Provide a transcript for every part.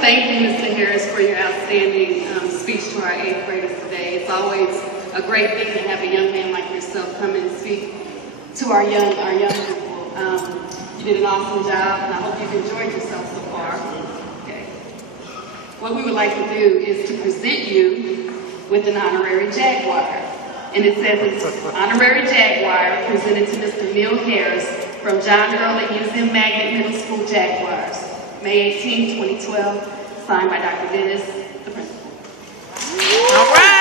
thank you, Mr. Harris, for your outstanding speech to our 8th graders today. It's always a great thing to have a young man like yourself come and speak to our young people. You did an awesome job, and I hope you've enjoyed yourself so far. Okay. What we would like to do is to present you with an honorary Jaguar. And it says it's honorary Jaguar presented to Mr. Neil Harris from John Early Museum Magnet Middle School Jaguars, May 18, 2012, signed by Dr. Dennis, the principal. All right.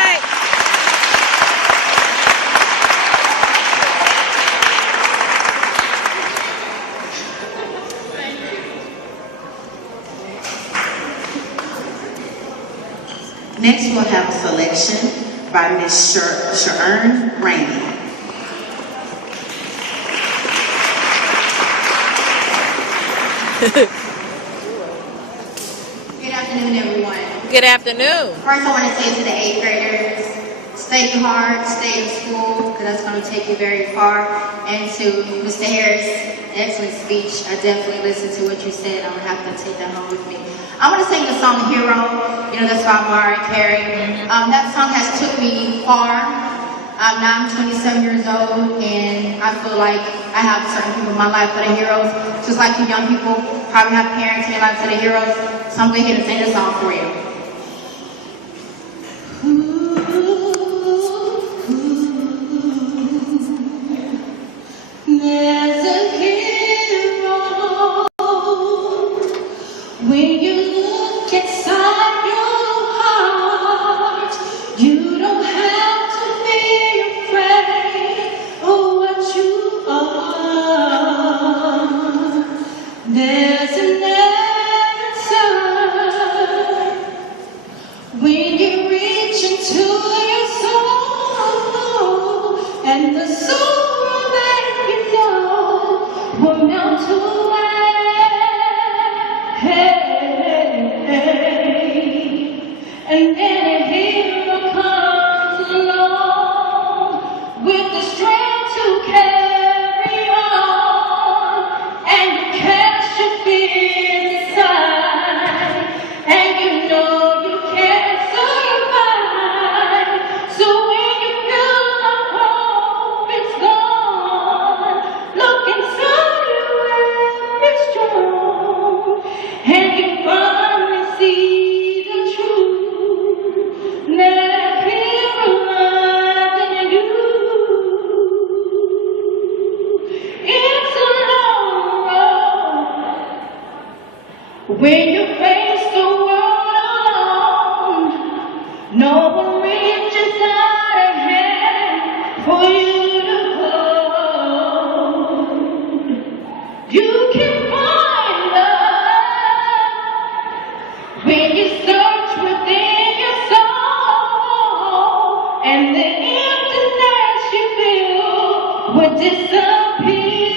Next, we'll have a selection by Ms. Sha'ern Rainey. Good afternoon, everyone. Good afternoon. First, I want to say to the 8th graders, study hard, stay in school, because that's going to take you very far. And to Mr. Harris, excellent speech. I definitely listened to what you said. I'm going to have to take that home with me. I want to sing the song Hero. You know, that's by Mariah Carey. That song has took me far. Now I'm 27 years old, and I feel like I have certain people in my life that are heroes. Just like you young people probably have parents in your life that are heroes. So I'm going to sing the song for you. There's a hero when you look inside your heart. You don't have to be afraid of what you are. There's an answer when you reach into your soul, and the sorrow that you know will melt away. And then a hero comes along with the strength to carry on, and you catch your fear inside, and you know you can't survive. So when you feel like hope is gone, look inside you and be strong, and you finally see the truth that hero lies in you. It's a long road when you face the world alone. No one reaches out a hand for you to hold. You can find love when you search within your soul, and the emptiness you feel will disappear.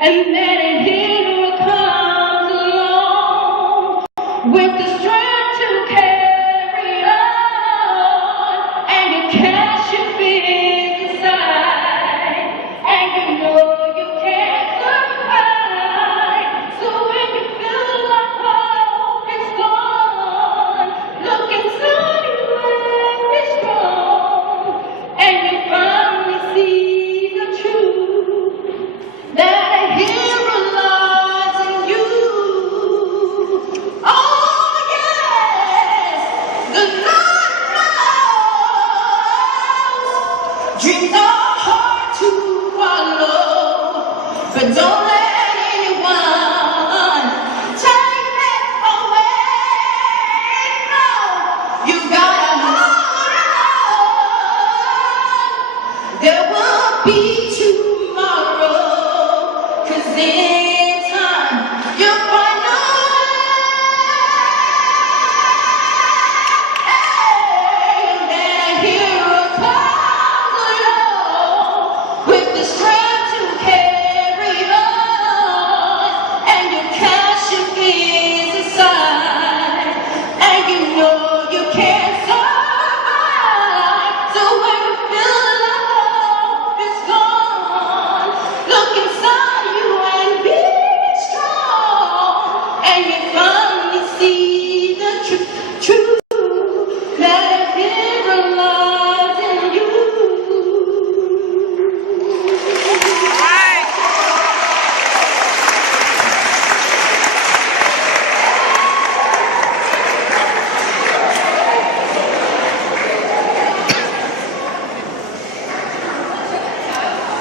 And then a hero comes along with the strength to carry on, and you catch your fear inside, and you know you can't survive. So when you feel like hope is gone, look inside you and be strong, and you finally see the truth that a hero lies in you. Oh yes, the Lord knows dreams are hard to follow, but don't let anyone take that away. No, you gotta hold on. There will be tomorrow, 'cause in time you'll find a way. And then a hero comes along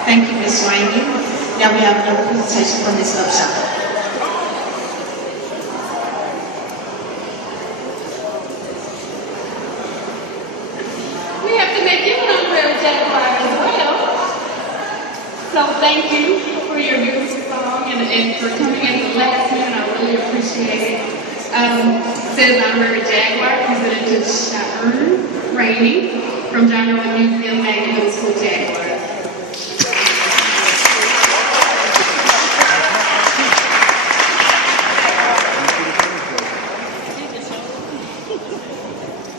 Thank you, Ms. Rainey. Now we have another presentation from Ms. Upshaw. We have to make you an honorary Jaguar as well. So thank you for your beautiful song and for coming in the last minute. I really appreciate it. It says honorary Jaguar presented to Shaun Rainey from John Rowan Museum Magnet Middle School Jaguars.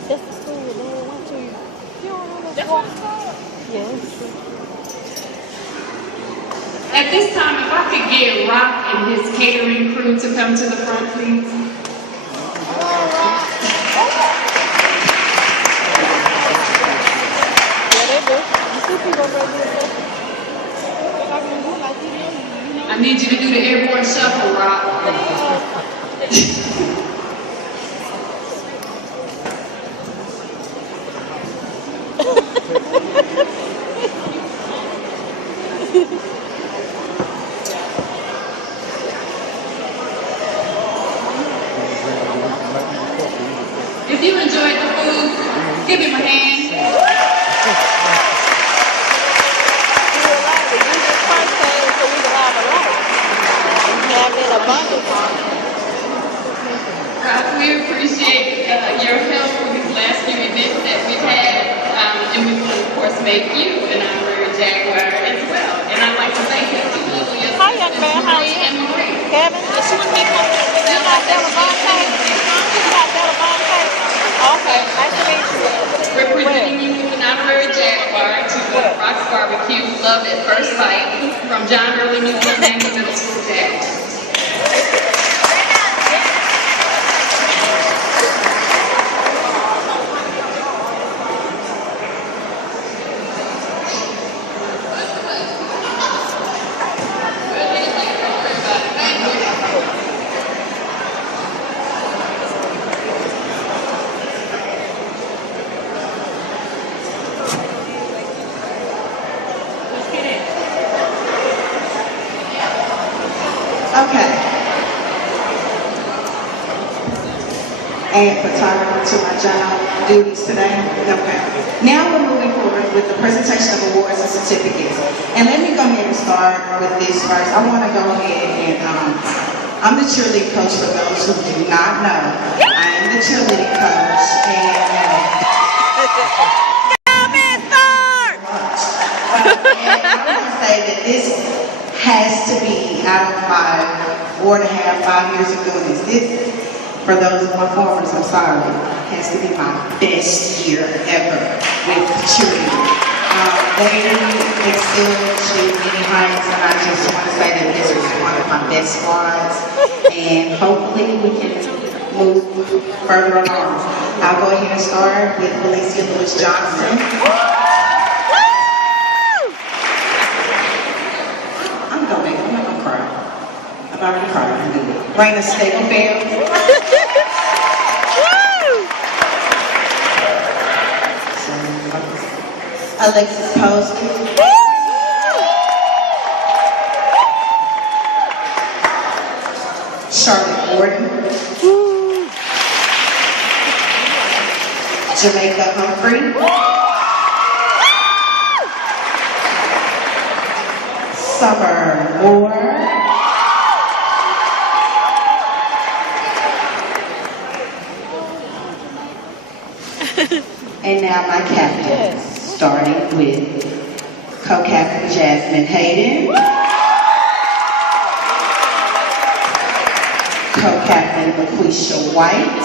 That's the school that they went to. You don't know that's what it's called? Yes. At this time, if I could get Rock and his catering crew to come to the front, please. Yeah, they do. You see people right there. They're gonna do like you know. I need you to do the airborne shuffle, Rock. If you enjoyed the food, give him a hand. You were allowed to use this first thing so we can have a life. You have it in abundance. Rock, we appreciate your help with these last few events that we've had, and we will, of course, make you an honorary Jaguar as well. And I'd like to thank you two little young Hi, young man. How are you? and Marie. Kevin, you got Delabon cake? You got Delabon cake? Okay, nice to meet you. Representing you with an honorary Jaguar to Rock's Barbecue, Love at First Sight, from John Early Museum Magnet Middle School Jaguars. Okay. And photographer to my job duties today. Okay. Now we're moving forward with the presentation of awards and certificates. And let me go ahead and start with this first. I want to go ahead and I'm the cheerleading coach for those who do not know. I am the cheerleading coach and and I want to say that this has to be out of my 4.5 years of doing this. For those of my formers, I'm sorry, has to be my best year ever with cheerleading. They excelled to many heights, and I just want to say that this was one of my best squads, and hopefully we can move further along. I'll go ahead and start with Felicia Lewis Johnson. I'm not gonna cry. I've already cried. I'm good. Raina Staplefield. Alexis Posey. Charlotte Gordon. Jamaica Humphrey. Summer Moore. And now my captains, starting with co-captain Jasmine Hayden, co-captain LaQuisha White,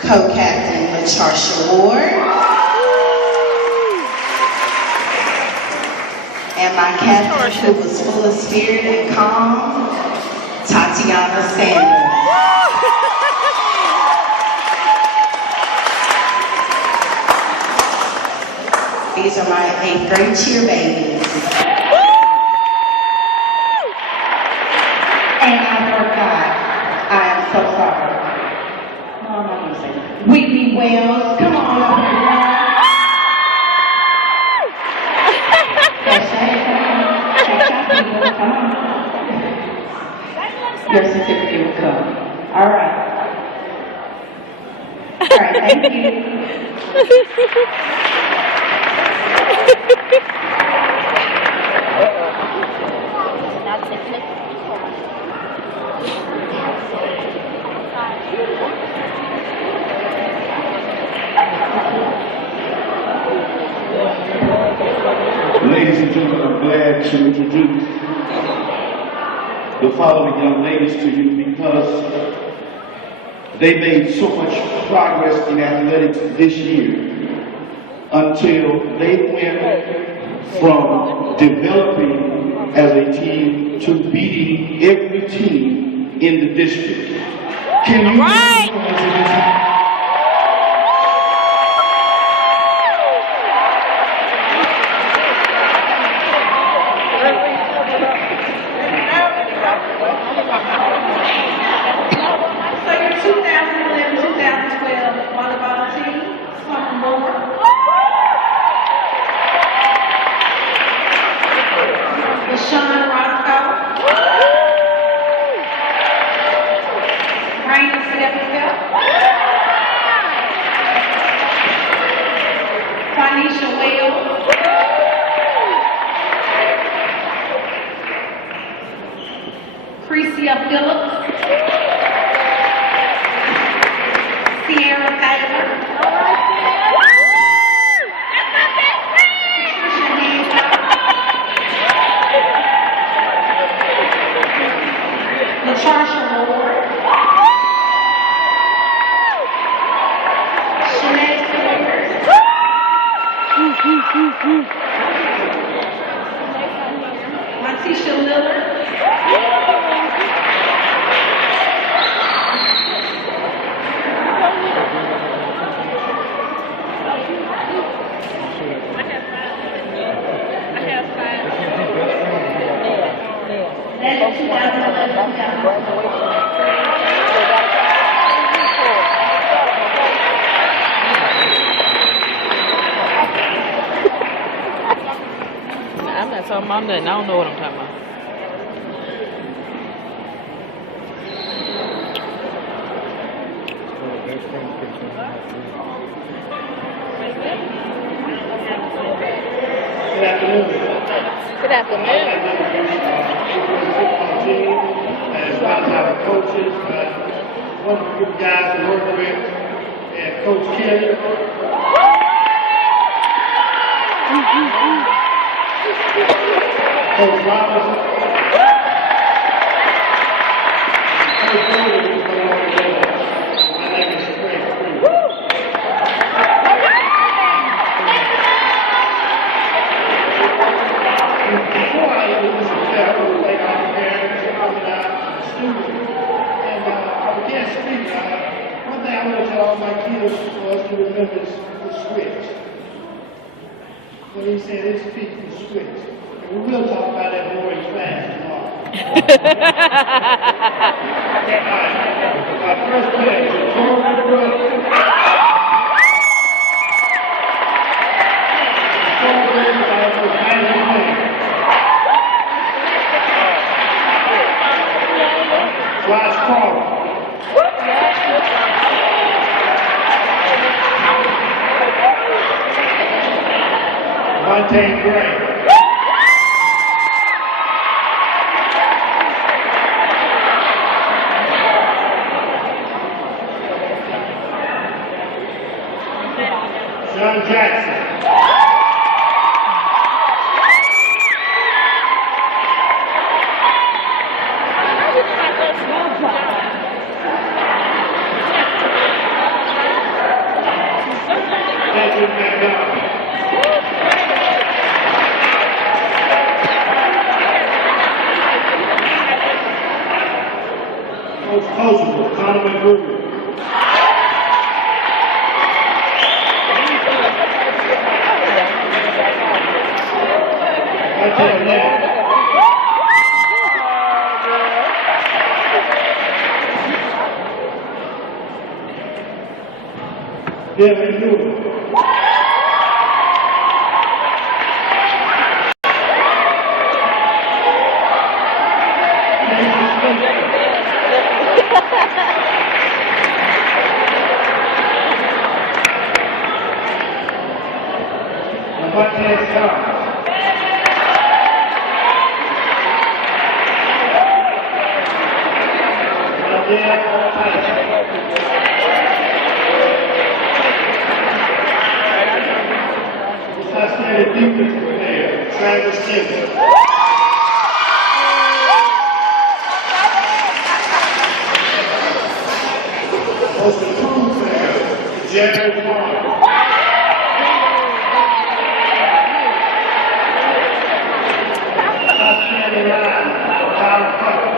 co-captain LaCharsha Ward, and my captain, who was full of spirit and calm, Tatiana Sanders. These are my 8th grade cheer babies. And I forgot. I am so sorry. No, I'm not going to say that. Whitney Wells, come on up here. All right, thank you. Ladies and gentlemen, I'm glad to introduce the following young ladies to you because they made so much progress in athletics this year until they went from developing as a team to beating every team in the district. Can you So your 2011-2012 volleyball team, welcome aboard. LaShawn Roscoe. Raina Steppenfeld. Quanisha Wells. Crecia Phillips. Sierra Taylor. Patricia Hancock. Natasha Moore. Shanae Sanders. Matisha Lillard. That's 2011. I'm not talking about nothing. I don't know what I'm talking about. Good afternoon. Good afternoon. As well as our coaches, wonderful group of guys to work with, and Coach Kelly. Coach Robinson. Coach Golden, who's no longer with us. My name is Craig Freeman. Before I introduce myself, I would like our parents and our students. And I can't speak. One thing I want to tell all my kids for us to remember is the switch. When he said his feet the switch. And we will talk about that more in class tomorrow. Our first player is Jordan Brooks. Josh Crawford. Montaigne Gray. John Jackson. Patrick McDonald. Coach Kosovo, Conor McGrew. Devin Newell. Martinez Thomas. Outstanding defensive player, Travis Kimball. Most improved player, Jared Warren. Outstanding line, Kyle Tucker.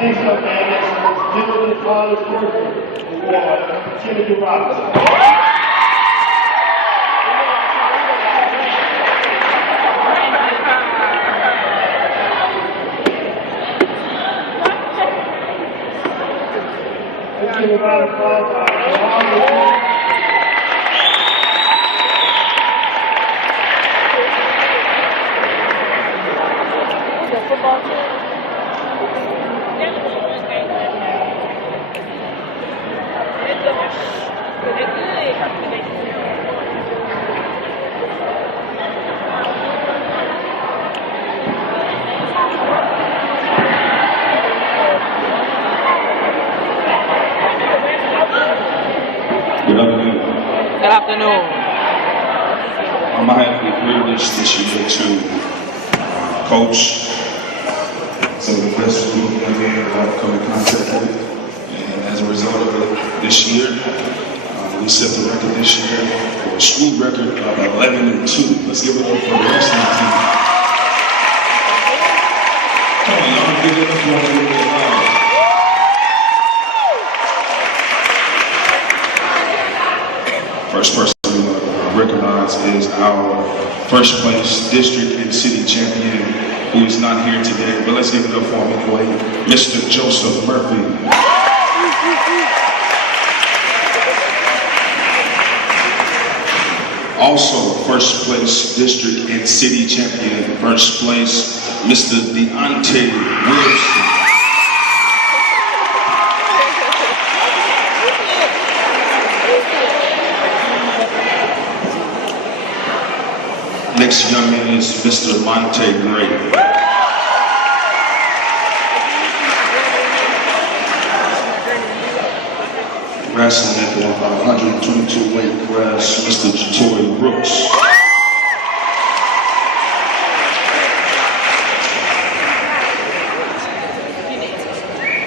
Next up, man, is Dillon College Worker Award, Timothy Robinson. Let's give a round of applause for Jamal. Good afternoon. I have the privilege this year to coach some of the best young men that I've come in contact with. And as a result of it, this year, we set the record this year for a school record of 11-2. Let's give it up for the wrestling team. Come on, y'all, give it up for a little bit loud. First person we want to recognize is our first place district and city champion, who is not here today, but let's give it up for him anyway, Mr. Joseph Murphy. Also, first place district and city champion, first place, Mr. Deontay Wilson. Next young man is Mr. Monte Gray. Wrestling at the 122 weight class, Mr. Jatori Brooks.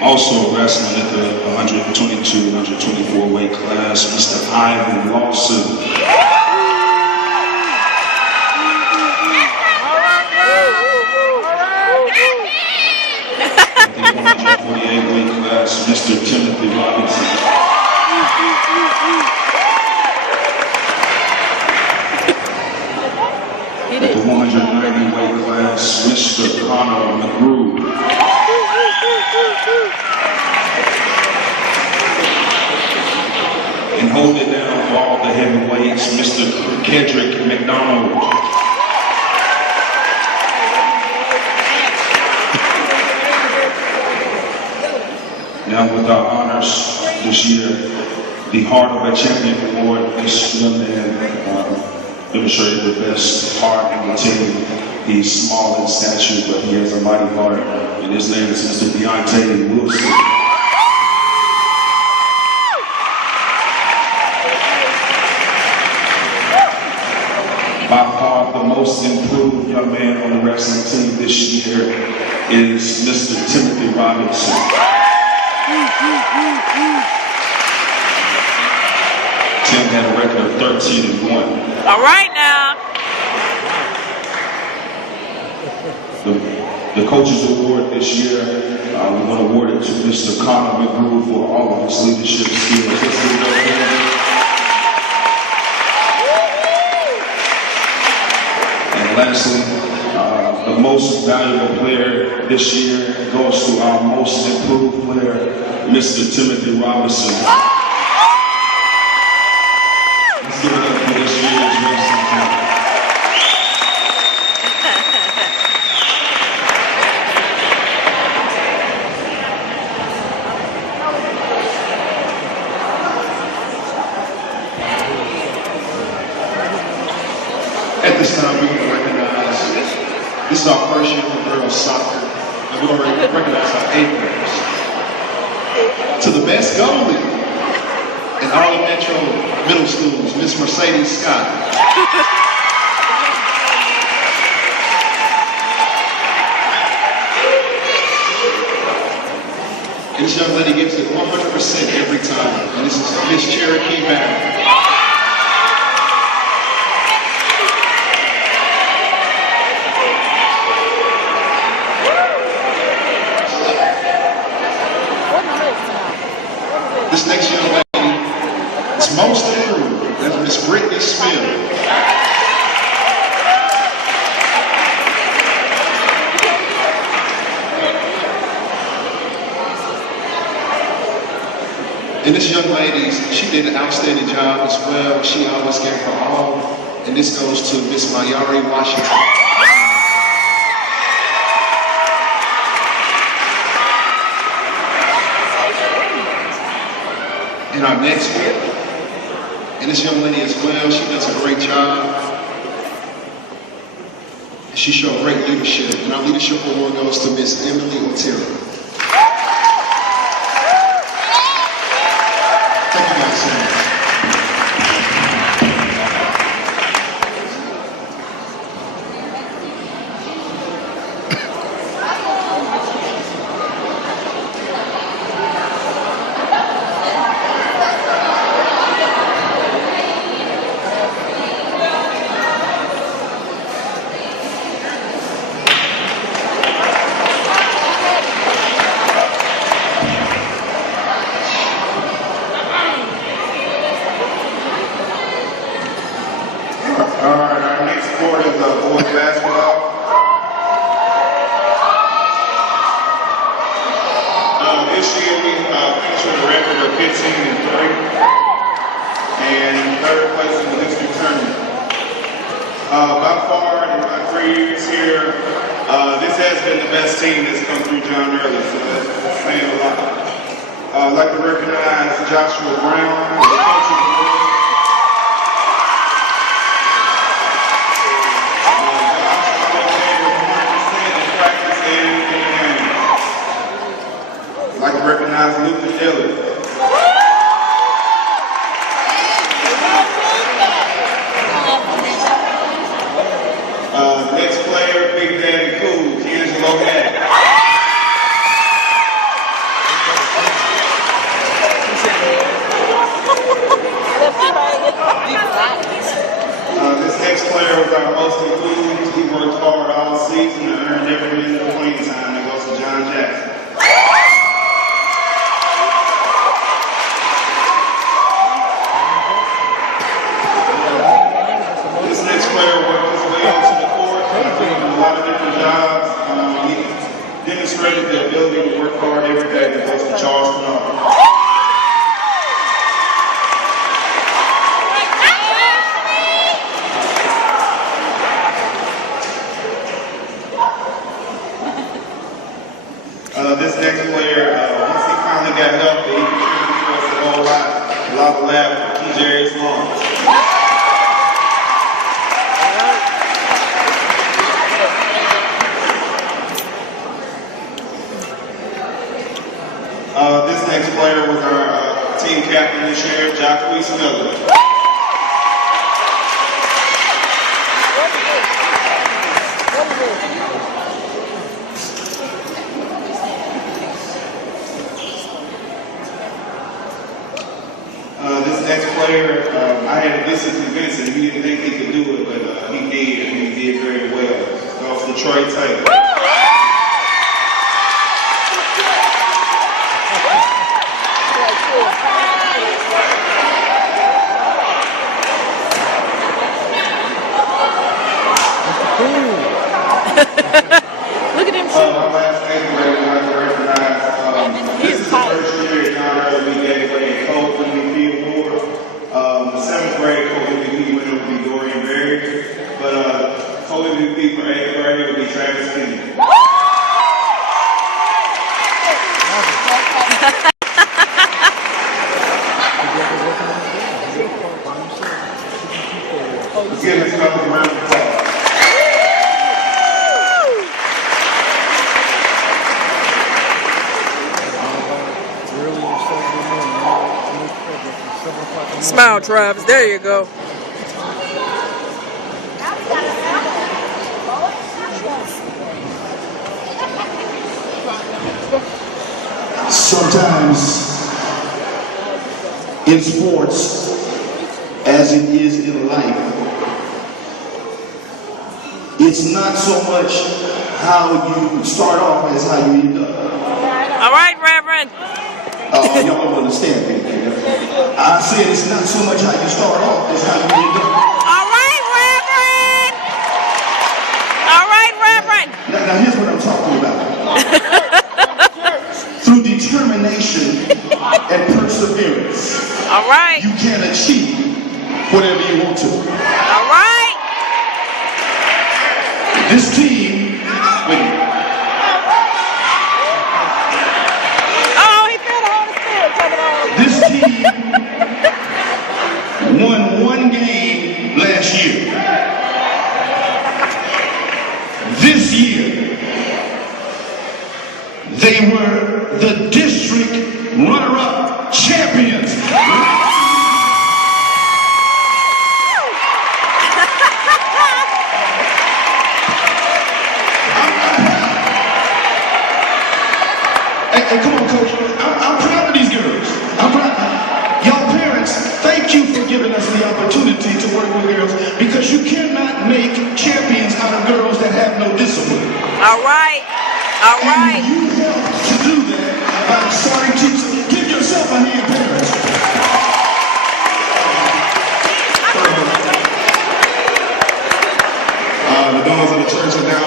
Also wrestling at the 122, 124 weight class, Mr. Ivan Lawson. Mr. Timothy Robinson. At the 190 weight class, Mr. Connor McGrew. And holding it down for all the heavyweights, Mr. Kendrick McDonald. Now with our honors this year, the Heart of a Champion Award, this young man demonstrated the best heart in the team. He's small in stature, but he has a mighty heart, and his name is Mr. Deontay Wilson. By far the most improved young man on the wrestling team this year is Mr. Timothy Robinson. Tim had a record of 13-1. All right now. The Coaches Award this year, we want to award it to Mr. Connor McGrew for all of his leadership skills. Let's give it up for him. And lastly, the most valuable player this year goes to our most improved player, Mr. Timothy Robinson. Let's give it up for this year's wrestling team. first year for girls soccer, and we already recognize our 8th graders. To the best goalie in all the Metro middle schools, Miss Mercedes Scott. And this young lady gives it 100% every time. And this is Miss Cherokee Barron. This next young lady is most improved. That's Miss Brittany Smith. And this young lady, she did an outstanding job as well. She always gave her all. And this goes to Miss Mayari Washington. And our next one, and this young lady as well, she does a great job. She showed great leadership. And our leadership award goes to Miss Emily Otero. Thank you guys so much. Our next sport is boys basketball. This year we finished with a record of 15-3 and third place in the district tournament. By far, in my 3 years here, this has been the best team that's come through John Early, so that's saying a lot. I'd like to recognize Joshua Brown, the coach of the boys. I'd like to recognize Luther Dillard. Next player, Big Daddy Cool, D'Angelo Gadd. This next player was our most enthused. He worked hard all season and earned every minute of playing time. That goes to John Jackson. This next player worked his way onto the court, doing a lot of different jobs. He demonstrated the ability to work hard every day. That goes to Charles Bernard. This next player, once he finally got healthy, he contributed to us a whole lot. A lot of laughter. T.J. Long. This next player was our team captain this year, Jacquees Miller. This next player, I had to listen to Vincent. He didn't think he could do it, but he did, and he did very well. That was Detroit Taylor. Look at him. My last eighth grade, I'd like to recognize, this is the first year at John Early we gave away a co-MVP award. The 7th grade co-MVP winner would be Dorian Berry, but co-MVP for 8th grade would be Travis Kennedy. Let's give this couple a round of applause. Smile, Travis. There you go. Sometimes in sports, as it is in life, it's not so much how you start off as how you end up. All right, Reverend. Y'all don't understand me. I said it's not so much how you start off as how you end up. All right, Reverend. All right, Reverend. Now here's what I'm talking about. Through determination and perseverance, All right. you can achieve whatever you want to. All right. This team, Oh, he felt the Holy Spirit coming on. this team won one game last year. This year, they were the district runner-up champions. Hey, come on, Coach. I'm proud of these girls. I'm proud. Y'all parents, thank you for giving us the opportunity to work with girls, because you cannot make champions out of girls that have no discipline. All right. All right. And you help to do that by starting to give yourself a hand, parents. The doors of the church are now.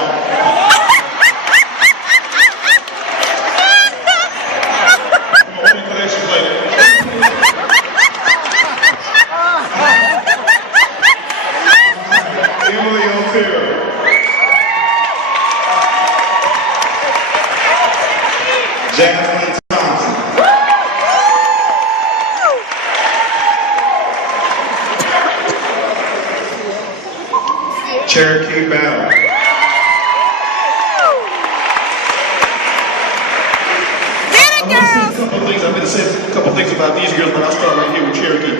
Emily O'Terra. Jasmine Thompson. Cherokee Bell. I'm going to say a couple things about these girls, but I'll start right here with Cherokee.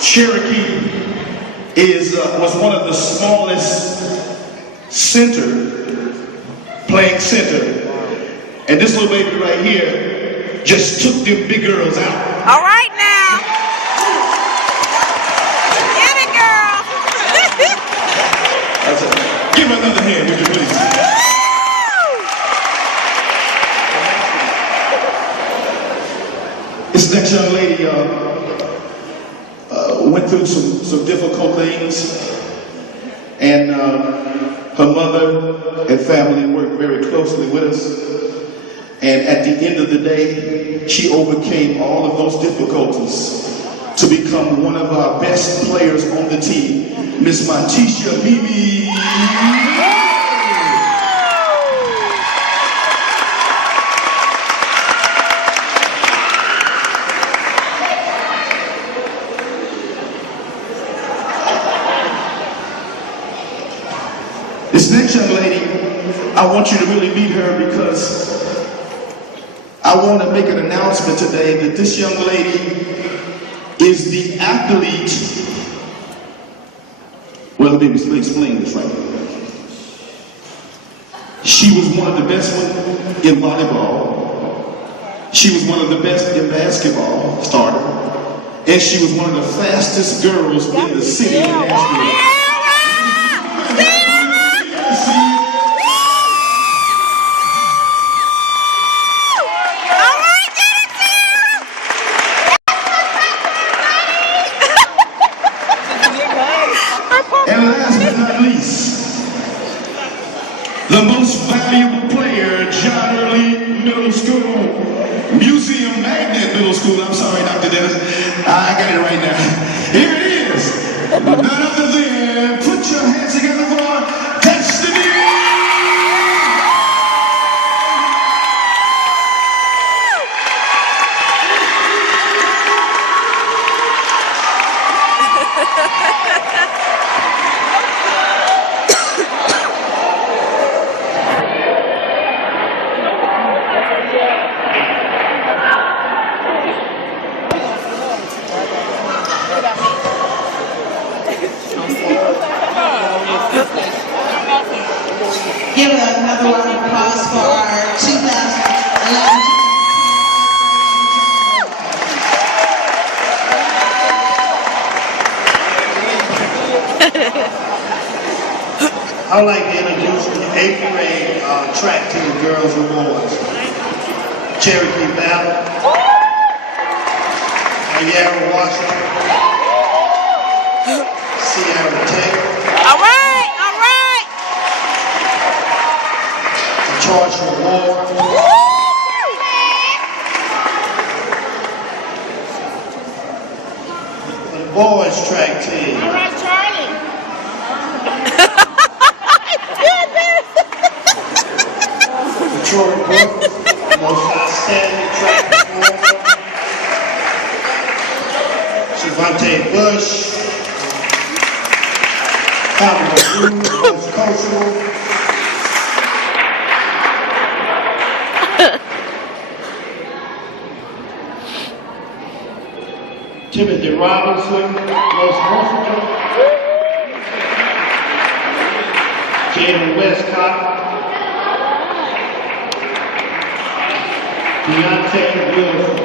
Cherokee was one of the smallest playing center. And this little baby right here just took them big girls out. All right now. Get it, girl. That's it. Give her another hand, would you please? This next young lady went through some difficult things, and her mother and family worked very closely with us. And at the end of the day, she overcame all of those difficulties to become one of our best players on the team, Miss Montisha Mimi. This next young lady, I want you to really meet her, because I want to make an announcement today that this young lady is the athlete. Well, let me explain this right here. She was one of the best in volleyball. She was one of the best in basketball, starter. And she was one of the fastest girls in the city of Nashville. And last but not least, the most valuable player, John Early Middle School, Museum Magnet Middle School. I'm sorry, Dr. Dennis. I got it right now. Here it is. None other than, put your hands together for Destiny. need another round of applause for our 2011. I would like to introduce the 8th grade track team girls awards. Cherokee Valley, Yarra Washington, Sierra Tech, All right, all right. Charge Award, for the boys track team. All right, Charlie. Detroit Brooks, most outstanding track performer. Shavante Bush, Kamala Blue, most cultural. Timothy Robinson, most versatile. Jaden Westcott, Deontay Wilson.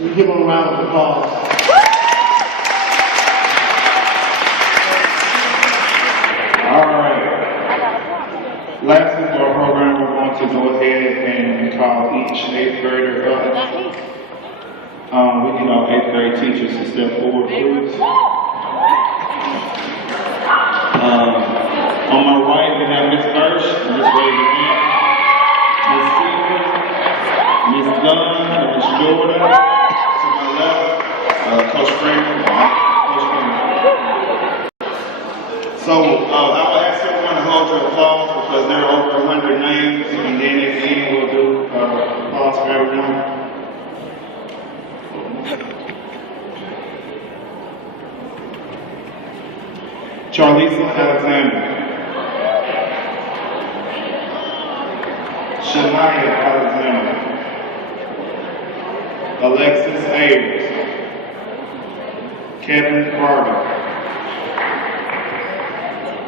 We give them a round of applause. All right. Lastly, for our program, we're going to go ahead and call each 8th grader up. We need our 8th grade teachers to step forward, please. On my right, we have Miss Hirsch. Just raise your hand. Miss Stevens, Miss Dunn, Miss Jordan. To my left, Coach Kramer. Coach Kramer. So I will ask everyone to hold your applause because there are over 100 names, and then at the end we'll do applause for everyone. Charlisa Alexander, Shania Alexander, Alexis Ayers, Kevin Carter,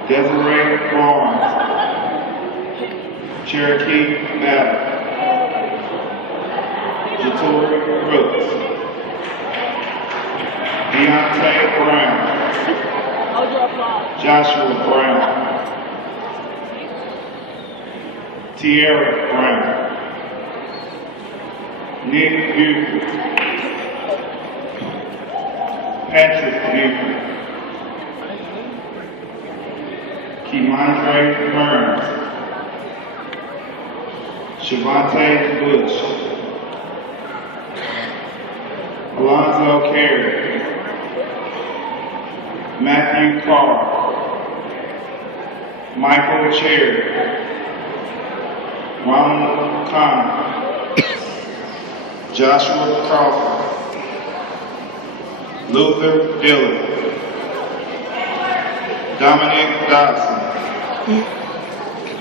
Desiree Barnes, Cherokee Valley, Jatori Brooks, Deontay Brown, Joshua Brown, Tierra Brown, Nick Buford, Patrick Buford, Kimandre Burns, Shavante Bush, Alonzo Carey, Matthew Carr, Michael Cherry, Ronald Connor, Joshua Crawford, Luther Dillon, Dominic Dodson,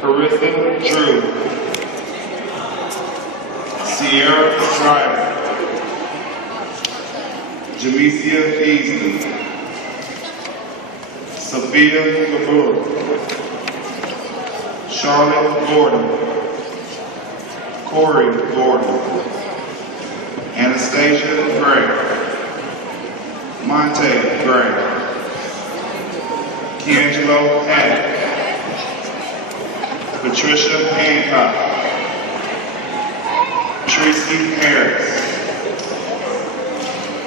Carissa Drew, Sierra Driver, Jamesia Easley, Sophia Labur, Charlotte Gordon, Corey Gordon, Anastasia Gray, Monte Gray, D'Angelo Haddock, Patricia Hancock, Tracy Harris,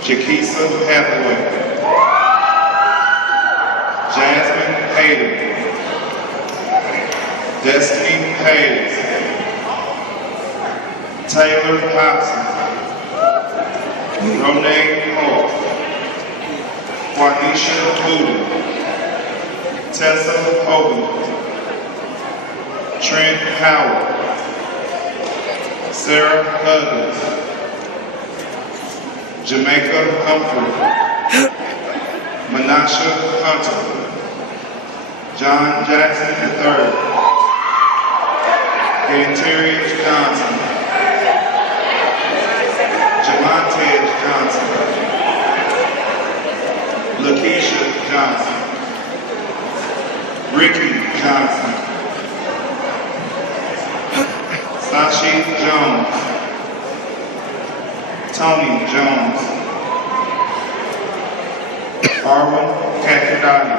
Jaquisa Hathaway, Jasmine Hayden, Destiny Hayes, Taylor Hobson, Renee Holt, Juanisha Moody, Tessa Hogan, Trent Howard, Sarah Huggins, Jamaica Humphrey, Menasha Hunter, John Jackson III, Gantarius Johnson. Jamontez Johnson. Lakeisha Johnson. Ricky Johnson. Sashi Jones. Tony Jones. Arvin Kakadati.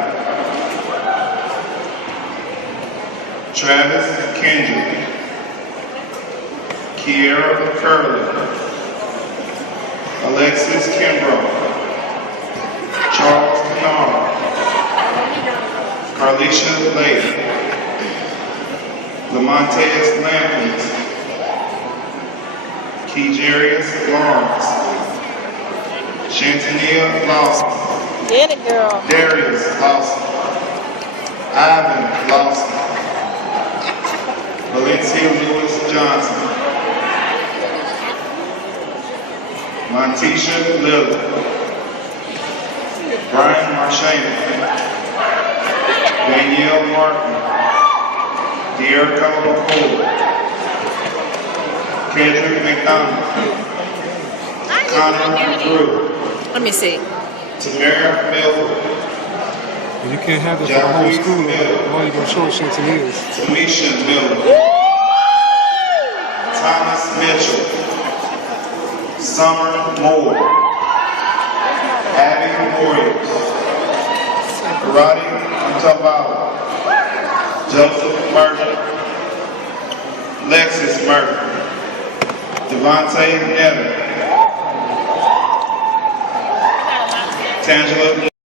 Travis Kendrick. Kiera Curley. Alexis Kimbrough. Charles Kennard. Carlisha Lake. Lamontez Lampkins. Kejarius Lawrence. Shantania Lawson. Get it, girl. Darius Lawson. Ivan Lawson. Valencia Lewis Johnson. Montisha Lillard. Brian Marchand. Danielle Martin. Dearica McCoy. Kendrick McDonald. Connor Drew. Let me see. Tamara Milford. You can't have this for the whole school. All you're going to show Chantilly's. Tamisha Miller. Thomas Mitchell. Summer Moore. Abby Warriors. Karate Tavala. Joseph Murphy. Lexus Murphy. Devontae Netter. Tangela